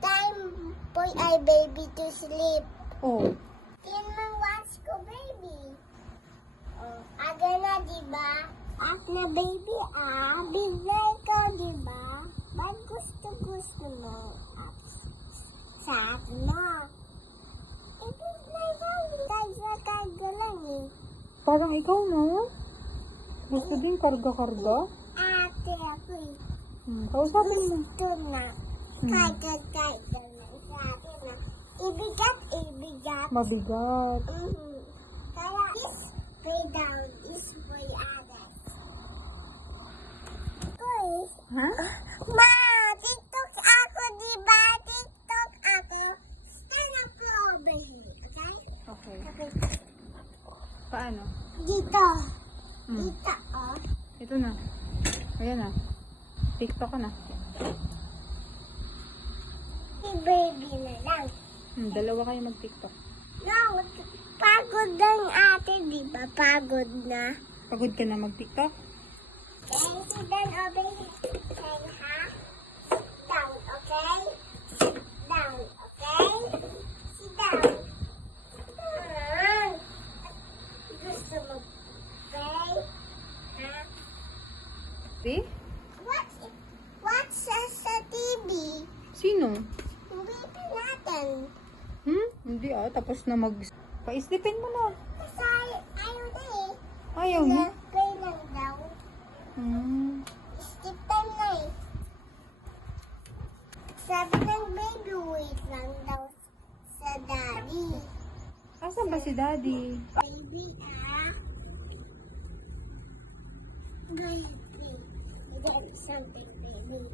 time for our baby to sleep. Oh. Can man watch ko, baby? Oh, aga na, diba? At na, baby, bigay ko, diba? Ba't gusto mo? Sa akin na. Bigay ko, karga lang eh. Parang ikaw, no? Gusto din karga-karga? Ate, ako eh. Kausapin mo. Gusto na. Karga lang sa akin na. Ibigat. Mabigat. Kaya is way down, is way others. Guys, Ha? Ma, TikTok ako, diba? TikTok ako. Stand up ko over here, okay? Okay. Okay. Paano? Dito. Hmm. Dito, oh. Ito na. Ayan na. TikTok ka na. Si baby na lang. Dalawa kayo mag-TikTok. No, pagod na yung ate, diba? Pagod na. Pagod ka na mag-TikTok? Okay, sit down over here. Okay, ha? Down, okay? Down, okay? Sit down. Gusto mo, okay? Ha? Eh? What's sa TV? Sino? Yung baby natin. Hindi tapos na pa-islipin mo na. Kasi ayaw na eh. Ayaw na. Play lang daw. Skip time na eh. Sabi ng baby, wait lang daw sa daddy. Asan ba si Daddy? Baby, Baby. Get something, baby.